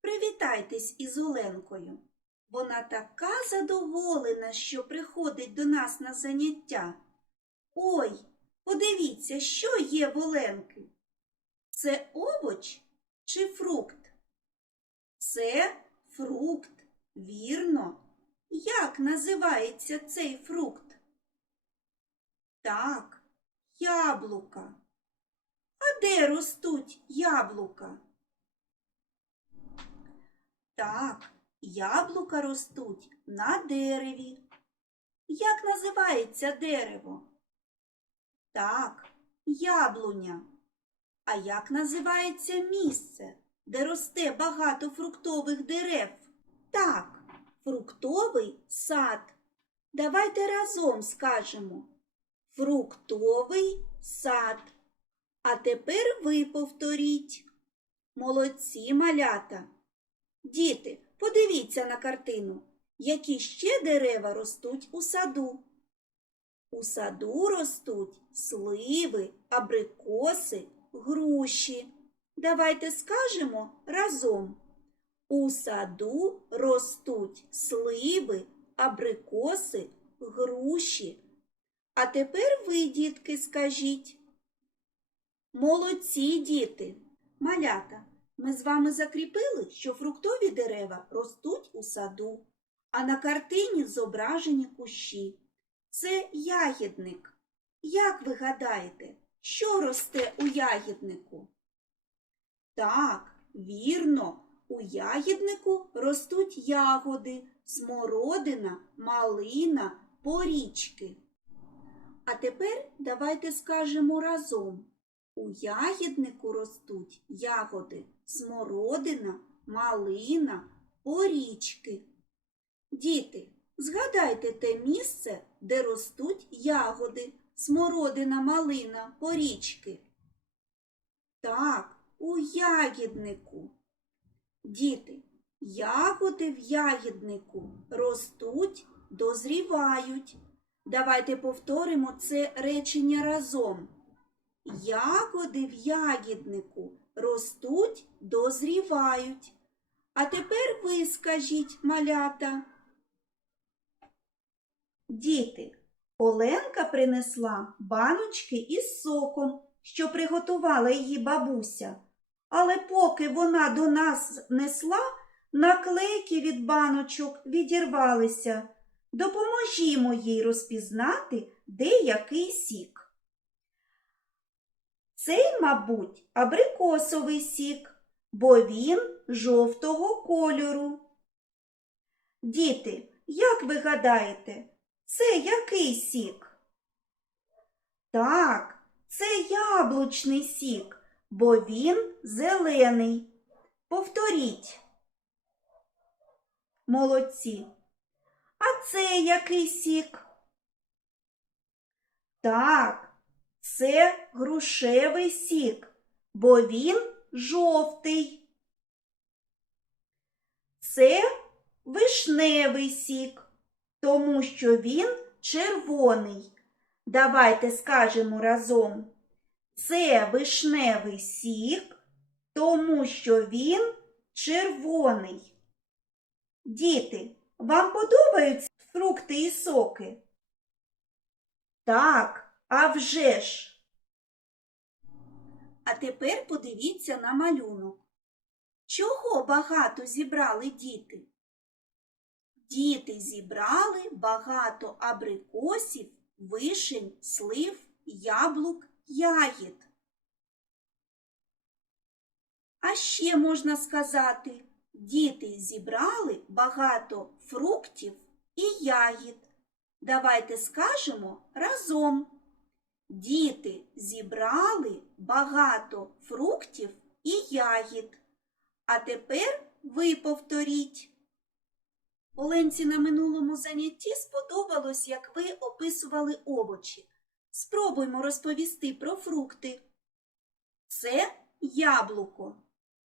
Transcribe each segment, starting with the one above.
Привітайтесь із Оленкою. Вона така задоволена, що приходить до нас на заняття. Ой, подивіться, що є в Оленки. Це овоч чи фрукт? Це фрукт, вірно. Як називається цей фрукт? Так, яблука. А де ростуть яблука? Так, яблука ростуть на дереві. Як називається дерево? Так, яблуня. А як називається місце, де росте багато фруктових дерев? Так, фруктовий сад. Давайте разом скажемо. Фруктовий сад. А тепер ви повторіть. Молодці малята. Діти, подивіться на картину, які ще дерева ростуть у саду. У саду ростуть сливи, абрикоси, груші. Давайте скажемо разом. У саду ростуть сливи, абрикоси, груші. А тепер ви, дітки, скажіть. Молодці діти, малята. Ми з вами закріпили, що фруктові дерева ростуть у саду, а на картині зображені кущі. Це ягідник. Як ви гадаєте, що росте у ягіднику? Так, вірно, у ягіднику ростуть ягоди, смородина, малина, порічки. А тепер давайте скажемо разом. У ягіднику ростуть ягоди, смородина, малина, порічки. Діти, згадайте те місце, де ростуть ягоди, смородина, малина, порічки. Так, у ягіднику. Діти, ягоди в ягіднику ростуть, дозрівають. Давайте повторимо це речення разом. Ягоди в ягіднику ростуть, дозрівають. А тепер ви скажіть, малята. Діти, Оленка принесла баночки із соком, що приготувала її бабуся. Але поки вона до нас несла, наклейки від баночок відірвалися. Допоможімо їй розпізнати, де який сік. Цей, мабуть, абрикосовий сік, бо він жовтого кольору. Діти, як ви гадаєте, це який сік? Так, це яблучний сік, бо він зелений. Повторіть. Молодці. А це який сік? Так, це грушевий сік, бо він жовтий. Це вишневий сік, тому що він червоний. Давайте скажемо разом. Це вишневий сік, тому що він червоний. Діти, вам подобаються фрукти і соки? Так, а вже ж. А тепер подивіться на малюнок. Чого багато зібрали діти? Діти зібрали багато абрикосів, вишень, слив, яблук, ягід. А ще можна сказати, діти зібрали багато фруктів і ягід. Давайте скажемо разом. Діти зібрали багато фруктів і ягід. А тепер ви повторіть. Оленці на минулому занятті сподобалось, як ви описували овочі. Спробуймо розповісти про фрукти. Це яблуко.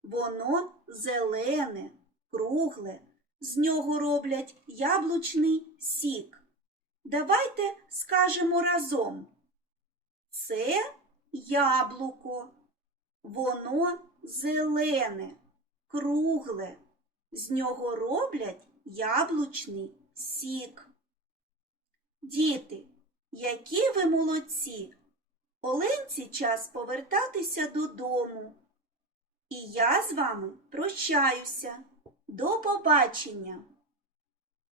Воно зелене, кругле. З нього роблять яблучний сік. Давайте скажемо разом. Це яблуко. Воно зелене, кругле. З нього роблять яблучний сік. Діти, які ви молодці! Оленці час повертатися додому. І я з вами прощаюся. До побачення!